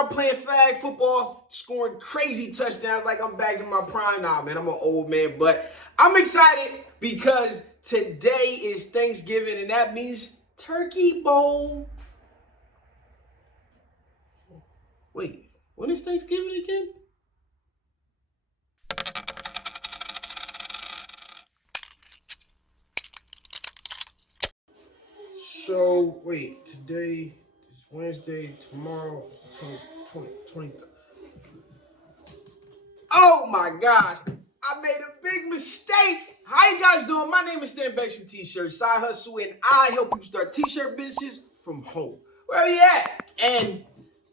around playing flag football, scoring crazy touchdowns like I'm back in my prime. Nah, man, I'm an old man, but I'm excited because today is Thanksgiving, and that means Turkey Bowl. Wait, when is Thanksgiving again? So, wait, today is Wednesday, tomorrow, 20. Oh my gosh, I made a big mistake. How you guys doing? My name is Stan Bex from T-Shirt Side Hustle, and I help people start T-shirt businesses from home. Where are you at? And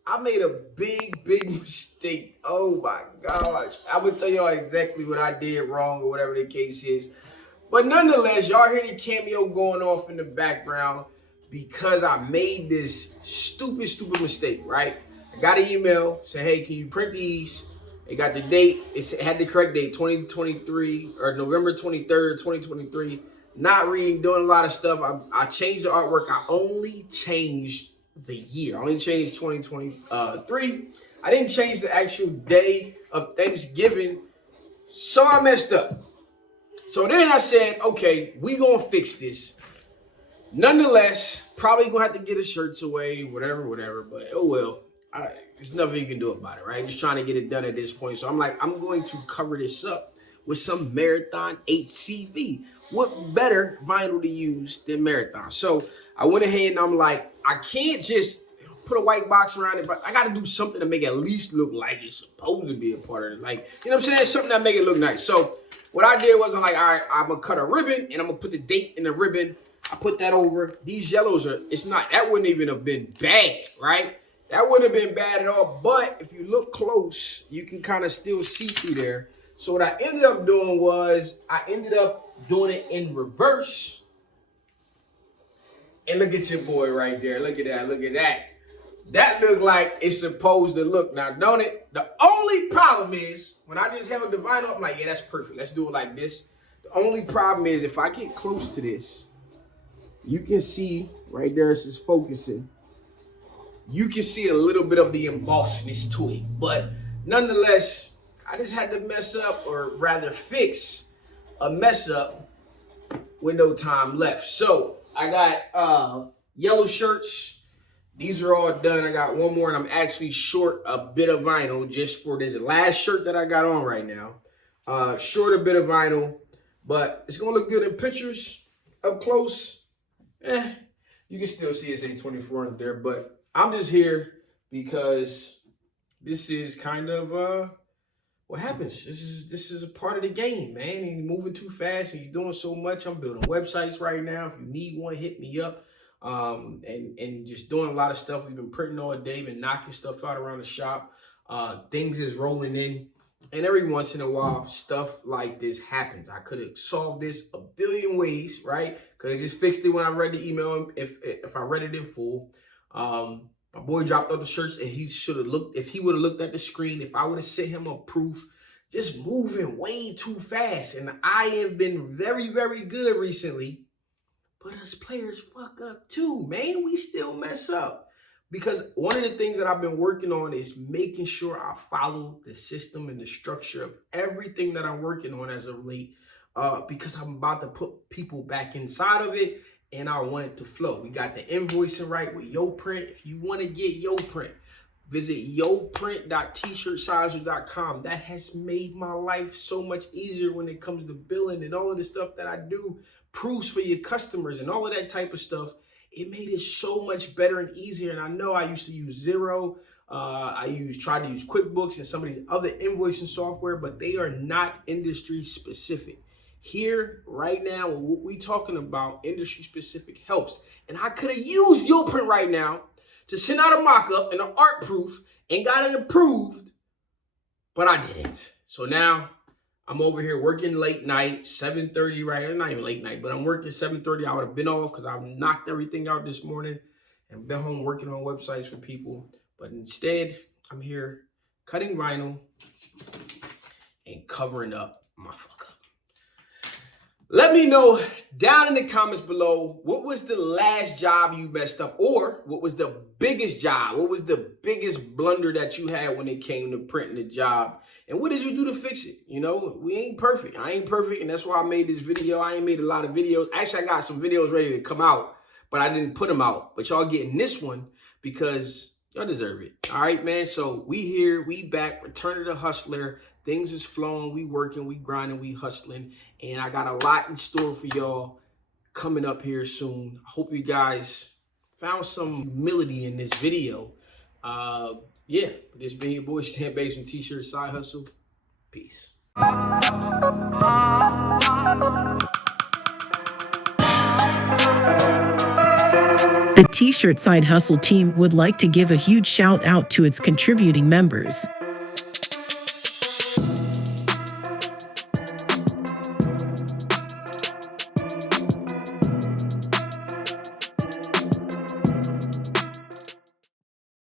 I made a big mistake. Oh my gosh. I will tell y'all exactly what I did wrong or whatever the case is. But nonetheless, y'all hear the cameo going off in the background because I made this stupid mistake, right? I got an email saying, hey, can you print these? It got the date. It had the correct date, 2023 or November 23rd, 2023. Not reading, doing a lot of stuff. I changed the artwork. I only changed the year. I only changed 2023. I didn't change the actual day of Thanksgiving. So I messed up. So then I said, okay, we gonna fix this. Nonetheless, probably gonna have to get the shirts away, whatever. But oh well, there's nothing you can do about it, right? Just trying to get it done at this point. So I'm like, I'm going to cover this up with some Marathon HCV. What better vinyl to use than Marathon? So I went ahead and I'm like, I can't just put a white box around it, but I got to do something to make it at least look like it's supposed to be a part of it. Like, you know what I'm saying? Something that make it look nice. So what I did was I'm like, all right, I'm going to cut a ribbon and I'm going to put the date in the ribbon. I put that over. These yellows that wouldn't even have been bad, right? That wouldn't have been bad at all. But if you look close, you can kind of still see through there. So what I ended up doing was I ended up doing it in reverse. And look at your boy right there. Look at that. That looked like it's supposed to look now, don't it? The only problem is when I just held the vinyl, I'm like, yeah, that's perfect. Let's do it like this. The only problem is if I get close to this, you can see right there, it's just focusing. You can see a little bit of the embossedness to it. But nonetheless, I just had to mess up, or rather fix a mess up with no time left. So I got yellow shirts. These are all done. I got one more, and I'm actually short a bit of vinyl just for this last shirt that I got on right now. Short a bit of vinyl, but it's going to look good in pictures up close. You can still see it's A24 in there, but I'm just here because this is kind of what happens. This is a part of the game, man. And you're moving too fast and you're doing so much. I'm building websites right now. If you need one, hit me up. And just doing a lot of stuff. We've been printing all day, been knocking stuff out around the shop. Things is rolling in. And every once in a while, stuff like this happens. I could have solved this a billion ways, right? Could have just fixed it when I read the email if I read it in full. My boy dropped off the shirts and he should have looked, if he would have looked at the screen, if I would have sent him a proof, just moving way too fast. And I have been very good recently. But us players fuck up too, man. We still mess up. Because one of the things that I've been working on is making sure I follow the system and the structure of everything that I'm working on as of late. Because I'm about to put people back inside of it and I want it to flow. We got the invoicing right with YoPrint. If you want to get YoPrint, visit yoprint.tshirtsizer.com. That has made my life so much easier when it comes to billing and all of the stuff that I do. Proofs for your customers and all of that type of stuff. It made it so much better and easier. And I know I used to use Xero. I tried to use QuickBooks and some of these other invoicing software, but they are not industry specific. Here, right now, what we talking about, industry specific helps. And I could have used YoPrint right now to send out a mock-up and an art proof and got it approved, but I didn't. So now I'm over here working late night, 7:30, right? Not even late night, but I'm working 7:30. I would have been off because I knocked everything out this morning and been home working on websites for people. But instead, I'm here cutting vinyl and covering up my fuck up. Let me know down in the comments below, what was the last job you messed up, or what was the biggest job? What was the biggest blunder that you had when it came to printing the job? And what did you do to fix it? You know, we ain't perfect. I ain't perfect, and that's why I made this video. I ain't made a lot of videos. Actually, I got some videos ready to come out, but I didn't put them out. But y'all getting this one because y'all deserve it. All right, man. So we here, we back, return of the hustler. Things is flowing, we working, we grinding, we hustling. And I got a lot in store for y'all coming up here soon. I hope you guys found some humility in this video. Yeah, this being your boy Stamp Basement T-shirt Side Hustle. Peace. The T-shirt Side Hustle team would like to give a huge shout out to its contributing members.